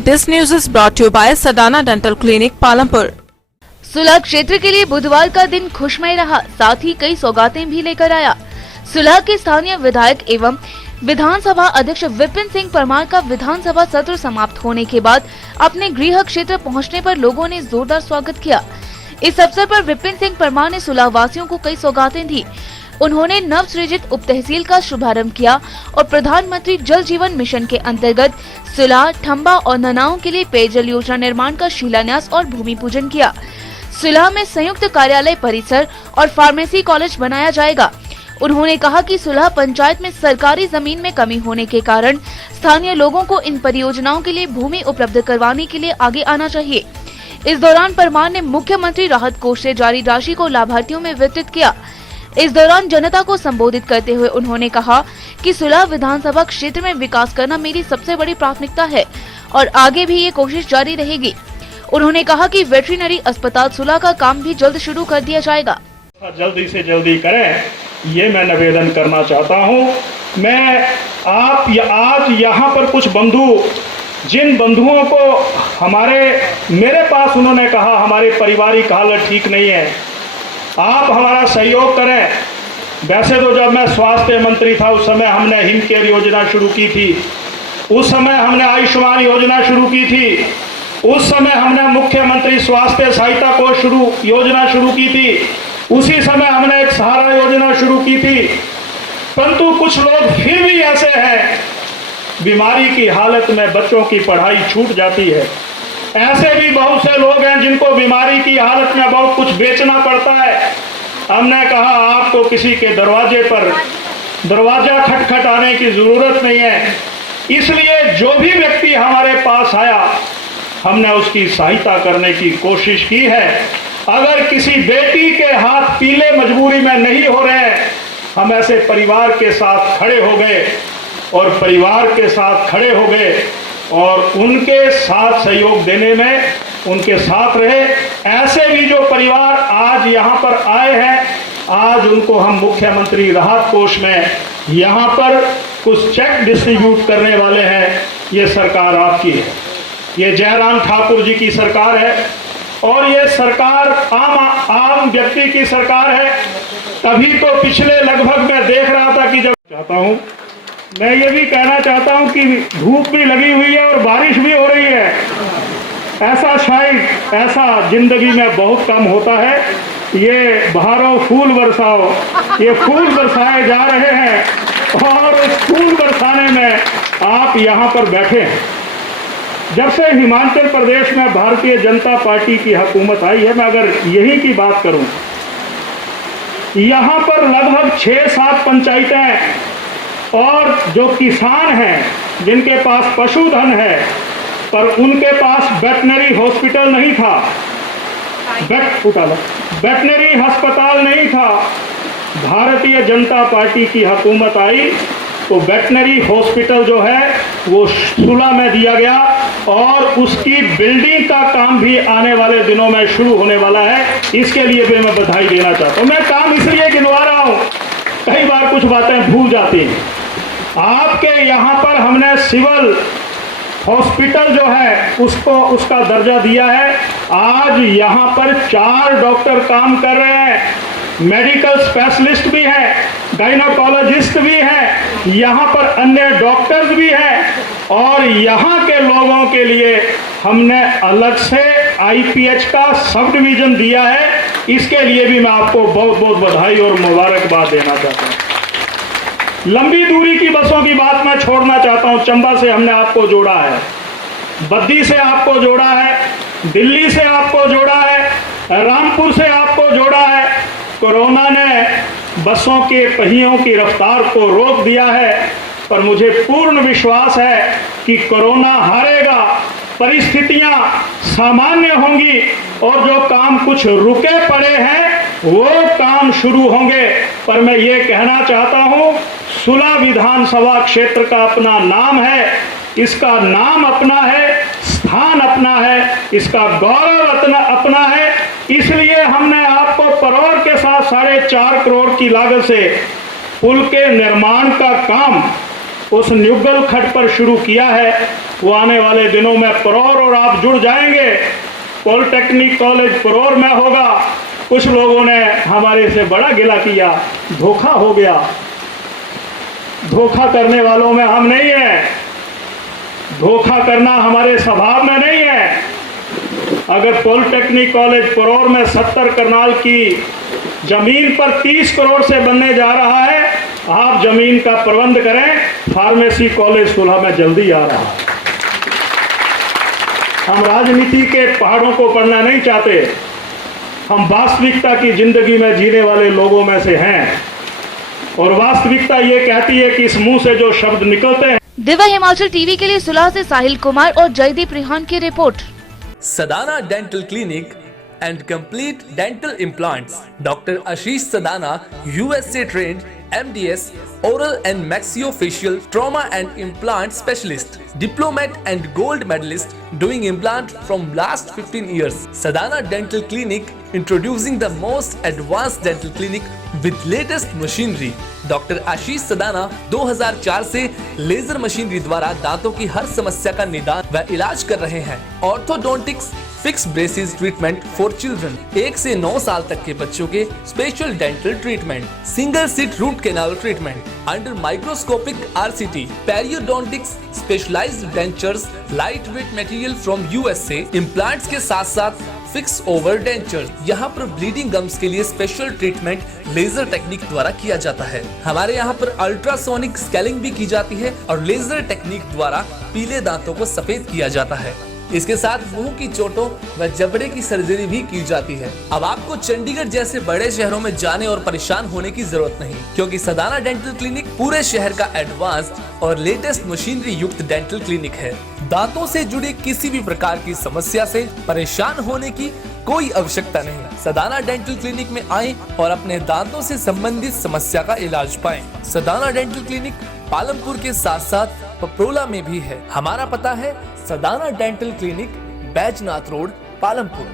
This news is brought to you by Sadana Dental Clinic, Palampur. सुलह क्षेत्र के लिए बुधवार का दिन खुशमय रहा, साथ ही कई सौगातें भी लेकर आया। सुलह के स्थानीय विधायक एवं विधानसभा अध्यक्ष विपिन सिंह परमार का विधानसभा सत्र समाप्त होने के बाद अपने गृह क्षेत्र पहुंचने पर लोगों ने जोरदार स्वागत किया। इस अवसर पर विपिन सिंह परमार ने सुलह वासियों को कई सौगातें दी। उन्होंने नव सृजित उप तहसील का शुभारंभ किया और प्रधानमंत्री जल जीवन मिशन के अंतर्गत सुलह, ठंबा और ननाओं के लिए पेयजल योजना निर्माण का शिलान्यास और भूमि पूजन किया। सुलह में संयुक्त कार्यालय परिसर और फार्मेसी कॉलेज बनाया जाएगा। उन्होंने कहा कि सुलह पंचायत में सरकारी जमीन में कमी होने के कारण स्थानीय लोगों को इन परियोजनाओं के लिए भूमि उपलब्ध करवाने के लिए आगे आना चाहिए। इस दौरान परमार ने मुख्यमंत्री राहत कोष से जारी राशि को लाभार्थियों में वितरित किया। इस दौरान जनता को संबोधित करते हुए उन्होंने कहा कि सुलह विधानसभा क्षेत्र में विकास करना मेरी सबसे बड़ी प्राथमिकता है और आगे भी ये कोशिश जारी रहेगी। उन्होंने कहा कि वेटरिनरी अस्पताल सुलह का काम भी जल्द शुरू कर दिया जाएगा। जल्दी से जल्दी करें, ये मैं निवेदन करना चाहता हूँ। मैं आज यहाँ पर कुछ जिन बंधुओं को मेरे पास उन्होंने कहा हमारे पारिवारिक हालत ठीक नहीं है, आप हमारा सहयोग करें। वैसे तो जब मैं स्वास्थ्य मंत्री था उस समय हमने हिम केयर योजना शुरू की थी, उस समय हमने आयुष्मान योजना शुरू की थी, उस समय हमने मुख्यमंत्री स्वास्थ्य सहायता कोष योजना शुरू की थी, उसी समय हमने एक सहारा योजना शुरू की थी। परंतु कुछ लोग फिर भी ऐसे हैं, बीमारी की हालत में बच्चों की पढ़ाई छूट जाती है। ऐसे भी बहुत से लोग हैं जिनको बीमारी की हालत में बहुत कुछ बेचना पड़ता है। हमने कहा आपको किसी के दरवाजा खटखटाने की जरूरत नहीं है। इसलिए जो भी व्यक्ति हमारे पास आया हमने उसकी सहायता करने की कोशिश की है। अगर किसी बेटी के हाथ पीले मजबूरी में नहीं हो रहे हैं, हम ऐसे परिवार के साथ खड़े हो गए और उनके साथ सहयोग देने में उनके साथ रहे। ऐसे भी जो परिवार आज यहाँ पर आए हैं, आज उनको हम मुख्यमंत्री राहत कोष में यहाँ पर कुछ चेक डिस्ट्रीब्यूट करने वाले हैं। ये सरकार आपकी है, ये जयराम ठाकुर जी की सरकार है और ये सरकार आम व्यक्ति की सरकार है। तभी तो पिछले लगभग मैं देख रहा था कि मैं ये भी कहना चाहता हूँ कि धूप भी लगी हुई है और बारिश भी हो रही है। ऐसा जिंदगी में बहुत कम होता है। ये बहारो फूल बरसाओ, ये फूल बरसाए जा रहे हैं और उस फूल बरसाने में आप यहाँ पर बैठे हैं। जब से हिमाचल प्रदेश में भारतीय जनता पार्टी की हुकूमत आई है, मैं अगर यही की बात करूं, यहाँ पर लगभग 6-7 पंचायतें और जो किसान हैं जिनके पास पशुधन है पर उनके पास वेटनरी हॉस्पिटल नहीं था, वेटनरी अस्पताल नहीं था। भारतीय जनता पार्टी की हुकूमत आई तो वेटनरी हॉस्पिटल जो है वो सुलह में दिया गया और उसकी बिल्डिंग का काम भी आने वाले दिनों में शुरू होने वाला है। इसके लिए भी मैं बधाई देना चाहता हूँ। मैं काम इसलिए गिनवा रहा हूँ, कई बार कुछ बातें भूल जाती हैं। आपके यहाँ पर हमने सिविल हॉस्पिटल जो है उसका दर्जा दिया है। आज यहाँ पर 4 डॉक्टर काम कर रहे हैं, मेडिकल स्पेशलिस्ट भी हैं, गायनोकोलॉजिस्ट भी हैं, यहाँ पर अन्य डॉक्टर्स भी हैं और यहाँ के लोगों के लिए हमने अलग से IPH का सब डिवीजन दिया है। इसके लिए भी मैं आपको बहुत बहुत बधाई और मुबारकबाद देना चाहता हूँ। लंबी दूरी की बसों की बात मैं छोड़ना चाहता हूँ। चंबा से हमने आपको जोड़ा है, बद्दी से आपको जोड़ा है, दिल्ली से आपको जोड़ा है, रामपुर से आपको जोड़ा है। कोरोना ने बसों के पहियों की रफ्तार को रोक दिया है, पर मुझे पूर्ण विश्वास है कि कोरोना हारेगा, परिस्थितियां सामान्य होंगी और जो काम कुछ रुके पड़े हैं वो काम शुरू होंगे। पर मैं ये कहना चाहता हूँ, सुलह विधानसभा क्षेत्र का अपना नाम है, इसका नाम अपना है, स्थान अपना है, इसका गौरव अपना है। इसलिए हमने आपको परोर के साथ 4.5 करोड़ की लागत से पुल के निर्माण का काम उस युगल खट पर शुरू किया है, वो आने वाले दिनों में परौर और आप जुड़ जाएंगे। पॉलिटेक्निक कॉलेज परौर में होगा। कुछ लोगों ने हमारे से बड़ा गिला किया, धोखा हो गया। धोखा करने वालों में हम नहीं हैं, धोखा करना हमारे स्वभाव में नहीं है। अगर पॉलिटेक्निक कॉलेज परौर में 70 कनाल की जमीन पर 30 करोड़ से बनने जा रहा है, आप जमीन का प्रबंध करें। फार्मेसी कॉलेज सुलह में जल्दी आ रहा है। हम राजनीति के पहाड़ों को पढ़ना नहीं चाहते, हम वास्तविकता की जिंदगी में जीने वाले लोगों में से हैं। और वास्तविकता ये कहती है कि इस मुंह से जो शब्द निकलते हैं। दिव्य हिमाचल टीवी के लिए सुलह से साहिल कुमार और जयदीप रिहान की report. Sadhana Dental Clinic and Complete Dental Implants. Dr. Ashish Sadhana, USA trained MDS, oral and maxillofacial trauma and implant specialist, diplomat and gold medalist doing implant from last 15 years. Sadhana Dental Clinic introducing the most advanced dental clinic with latest machinery. Doctor Ashish Sadana 2004 से laser machinery द्वारा दांतों की हर समस्या का निदान व इलाज कर रहे हैं। Orthodontics fix braces treatment for children, 1 से 9 साल तक के बच्चों के special dental treatment, single seat root canal treatment under microscopic RCT, periodontics specialised dentures, light weight material from USA, implants के साथ साथ फिक्स ओवर डेंचर। यहाँ पर ब्लीडिंग गम्स के लिए स्पेशल ट्रीटमेंट लेजर टेक्निक द्वारा किया जाता है। हमारे यहाँ पर अल्ट्रासोनिक स्केलिंग भी की जाती है और लेजर टेक्निक द्वारा पीले दांतों को सफेद किया जाता है। इसके साथ मुंह की चोटों व जबड़े की सर्जरी भी की जाती है। अब आपको चंडीगढ़ जैसे बड़े शहरों में जाने और परेशान होने की जरूरत नहीं, क्योंकि सदाना डेंटल क्लिनिक पूरे शहर का एडवांस्ड और लेटेस्ट मशीनरी युक्त डेंटल क्लिनिक है। दांतों से जुड़े किसी भी प्रकार की समस्या से परेशान होने की कोई आवश्यकता नहीं। सदाना डेंटल क्लिनिक में आएं और अपने दांतों से संबंधित समस्या का इलाज पाएं। सदाना डेंटल क्लिनिक पालमपुर के साथ साथ पपरोला में भी है। हमारा पता है Sadana dental clinic, Baijnath road, Palampur.